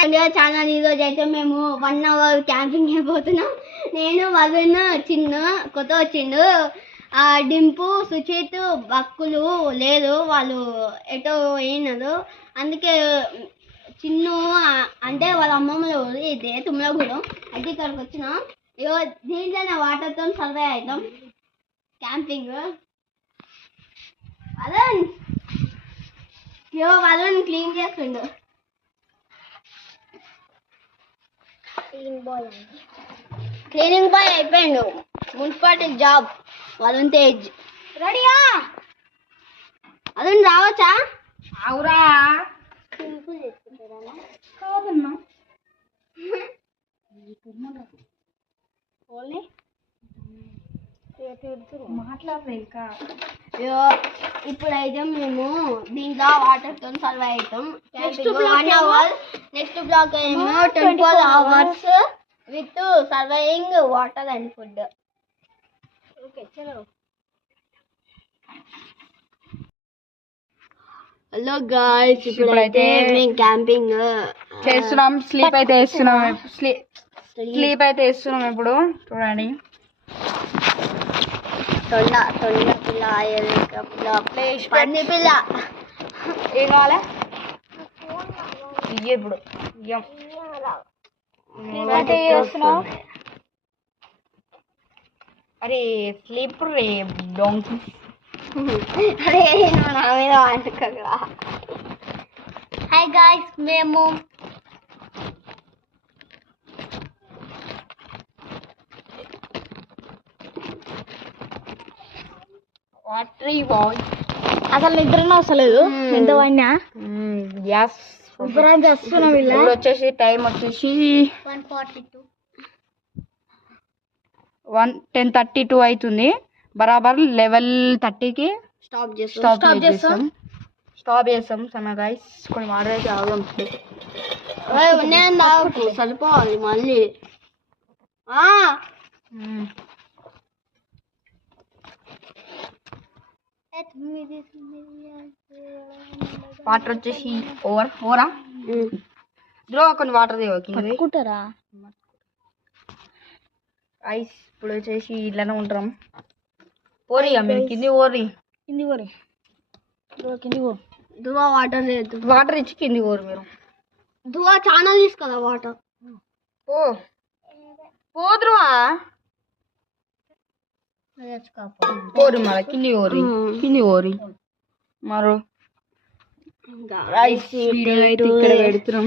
Channel ఈరోజు అయితే మేము 1 అవర్ క్యాంపింగ్ అయిపోతున్నాం. నేను వరుణ్ చిన్న కొత్త వచ్చిండు. డింపు సుచిత్ బక్కులు లేరు, వాళ్ళు ఎటో పోయినారు. అందుకే చిన్ను అంటే వాళ్ళ అమ్మమ్మల ఊరు ఇదే తుమ్మలగూడెం. అయితే ఇక్కడికి వచ్చినాం. ఇగో దీంట్లోనే వాటర్తో సర్వే అవుతాం క్యాంపింగ్. వరుణ్ క్లీన్ చేస్తుండు. క్లీనింగ్ బాయ్ అయిపోయిండు. Municipality job Varun Tej. రెడీయా? వరుణ్ రావచ్చా? అవురా కాదన్నా మాట్లాడలే ఇంకా. ఇప్పుడైతే మేము దీంట్లో వాటర్తో సర్వే అవుతాం. నెక్స్ట్ బ్లాక్ ఏమో 24 hours with surviving water and food. Okay చలో. హలో గాయ్స్, ఇప్పుడైతే మేము క్యాంపింగ్ చేస్తున్నాం. స్లీప్ అయితే వేస్తున్నాం ఇప్పుడు. చూడండి, తొండ పిల్ల పంది పిల్ల. ఏం కావాలి ఇప్పుడు? అరే స్లీప్ రే డొంకి. అరే నా మీద వండుకోగా. హాయ్ గాయ్స్, మేము అసలు నిద్రనే వస్తలేదు. ఎంత పడినా గ్యాస్ చేస్తున్నాం. ఇప్పుడు వచ్చేసి టైం వచ్చేసి 10:32 అవుతుంది. బరాబర్ 11:30కి స్టాప్ చేస్తాం. సన్న గాయస్ కొన్ని వాటర్ అయితే ఆగం. నేను తాగకు సరిపోవాలి మళ్ళీ. వాటర్ వచ్చేసి ఓవరా ఇందులో కొన్ని వాటర్ తీసుకుంటారా ఐస్. ఇప్పుడు వచ్చేసి ఇట్లానే ఉంటాం. పోరి మీరు కింది దువా వాటర్ లేదు. వాటర్ ఇచ్చి కింది పోరు మీరు. దువా చాలా తీసుకోదా వాటర్. పోదురువా పోరు మళ్ళీ కింది ఓరి మరో రైస్ ఇక్కడ పెడుతున్నాం.